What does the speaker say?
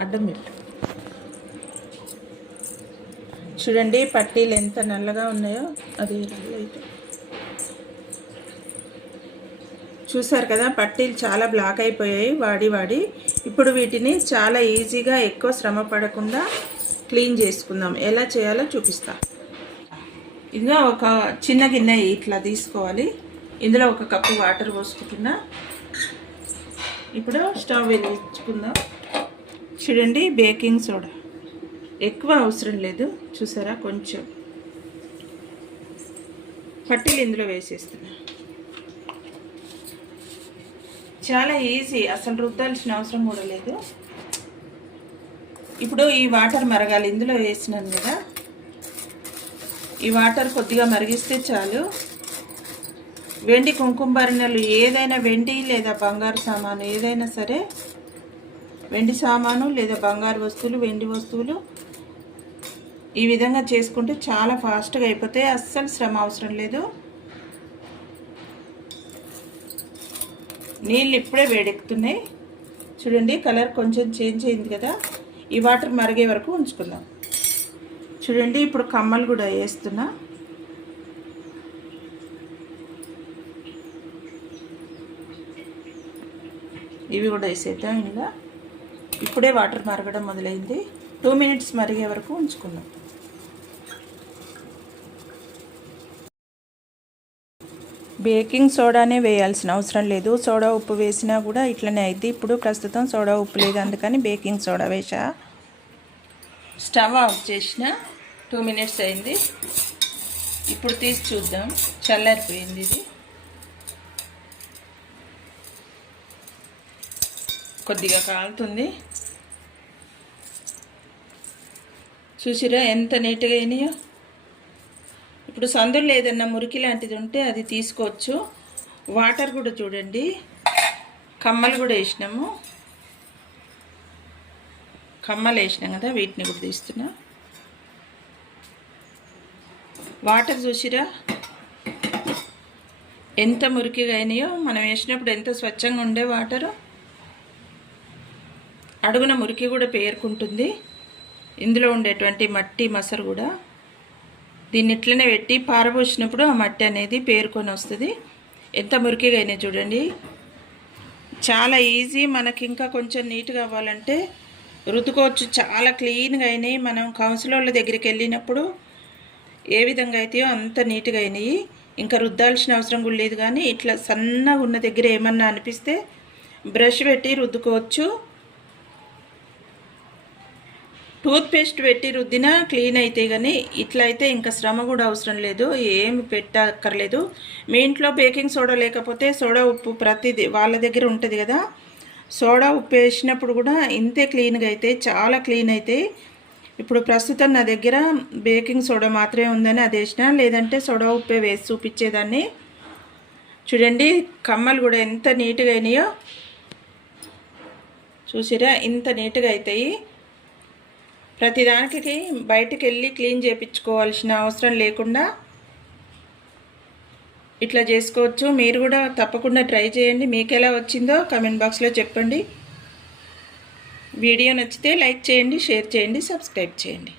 అడ్డం పెట్టు చూడండి పట్టీలు ఎంత నల్లగా ఉన్నాయో అది లైట్ చూసారు కదా పట్టీలు చాలా బ్లాక్ అయిపోయాయి వాడి వాడి. ఇప్పుడు వీటిని చాలా ఈజీగా ఎక్కువ శ్రమ పడకుండా క్లీన్ చేసుకుందాం. ఎలా చేయాలో చూపిస్తా. ఇంకా ఒక చిన్న గిన్నె ఇట్లా తీసుకోవాలి. ఇందులో ఒక కప్పు వాటర్ పోసుకుంటున్నా. ఇప్పుడు స్టవ్ వెలిగించుకుందాం. చూడండి బేకింగ్ సోడా. ఎక్కువ అవసరం లేదు చూసారా? కొంచెం. పట్టీలు ఇందులో వేసేస్తున్నా. చాలా ఈజీ అసలు రుద్దాల్సిన అవసరం కూడా లేదు. ఇప్పుడు ఈ వాటర్ మరగాలి ఇందులో వేసినాను కదా. ఈ వాటర్ కొద్దిగా మరిగిస్తే చాలు. వెండి కుంకుమ భరణలు ఏదైనా వెండి లేదా బంగారు సామాను ఏదైనా సరే వెండి సామాను లేదా బంగారు వస్తువులు వెండి వస్తువులు ఈ విధంగా చేసుకుంటే చాలా ఫాస్ట్గా అయిపోతాయి. అస్సలు శ్రమ అవసరం లేదు. నీళ్ళు ఇప్పుడే వేడెక్కుతున్నాయి. చూడండి కలర్ కొంచెం చేంజ్ అయింది కదా. ఈ వాటర్ మరిగే వరకు ఉంచుకుందాం. చూడండి ఇప్పుడు కమ్మలు కూడా వేస్తున్నా. ఇవి కూడా వేసేద్దాం ఇంకా ఇప్పుడే వాటర్ మరగడం మొదలైంది. టూ మినిట్స్ మరిగే వరకు ఉంచుకుందాం. బేకింగ్ సోడానే వేయాల్సిన అవసరం లేదు. సోడా ఉప్పు వేసినా కూడా ఇట్లనే అయింది ఇప్పుడు ప్రస్తుతం సోడా ఉప్పు లేదు. అందుకని బేకింగ్ సోడా వేసా స్టవ్ ఆఫ్ చేసిన టూ మినిట్స్ అయింది. ఇప్పుడు తీసి చూద్దాం. చల్లారిపోయింది ఇది. కొద్దిగా కాలుతుంది. చూసిరా ఎంత నీట్గా అయినాయో. ఇప్పుడు సందులో ఏదన్నా మురికి లాంటిది ఉంటే అది తీసుకోవచ్చు. వాటర్ కూడా చూడండి. కమ్మలు కూడా వేసినాము. కమ్మలు వేసినాం కదా వీటిని కూడా తీస్తున్నా. వాటర్ చూసిరా. ఎంత మురికిగా అయినాయో. మనం వేసినప్పుడు ఎంత స్వచ్ఛంగా ఉండే వాటరు. అడుగున మురికి కూడా పేరుకుంటుంది. ఇందులో ఉండేటువంటి మట్టి మసరు కూడా. దీన్ని ఇట్లనే పెట్టి పారబోసినప్పుడు ఆ మట్టి అనేది పేరుకొని వస్తుంది. ఎంత మురికిగా అయినా చూడండి. చాలా ఈజీ. మనకి ఇంకా కొంచెం నీట్గా అవ్వాలంటే రుతుకోవచ్చు. చాలా క్లీన్గా అయినాయి. మనం కౌన్సిలర్ల దగ్గరికి వెళ్ళినప్పుడు ఏ విధంగా అయితే అంత నీట్గా అయినాయి. ఇంకా రుద్దాల్సిన అవసరం కూడా లేదు. కానీ ఇట్లా సన్నగా ఉన్న దగ్గర ఏమన్నా అనిపిస్తే బ్రష్ పెట్టి రుద్దుకోవచ్చు. టూత్పేస్ట్ పెట్టి రుద్దినా క్లీన్ అయితే కానీ ఇట్లా అయితే ఇంకా శ్రమ కూడా అవసరం లేదు. ఏమి పెట్టక్కర్లేదు. మీ ఇంట్లో బేకింగ్ సోడా లేకపోతే సోడా ఉప్పు ప్రతిది వాళ్ళ దగ్గర ఉంటుంది కదా. సోడా ఉప్పు వేసినప్పుడు కూడా ఇంతే క్లీన్గా అయితే చాలా క్లీన్ అయితే. ఇప్పుడు ప్రస్తుతం నా దగ్గర బేకింగ్ సోడా మాత్రమే ఉందని అది వేసిన లేదంటే సోడా ఉప్పే వేసి చూపించేదాన్ని. చూడండి కమ్మలు కూడా ఎంత నీట్గా అయినాయో. చూసిరా ఇంత నీట్గా అవుతాయి ప్రతిదానికి బయటికి వెళ్ళి క్లీన్ చేయించుకోవాల్సిన అవసరం లేకుండా ఇట్లా చేసుకోవచ్చు. మీరు కూడా తప్పకుండా ట్రై చేయండి. మీకు ఎలా వచ్చిందో కమెంట్ బాక్స్లో చెప్పండి. వీడియో నచ్చితే లైక్ చేయండి షేర్ చేయండి సబ్స్క్రైబ్ చేయండి.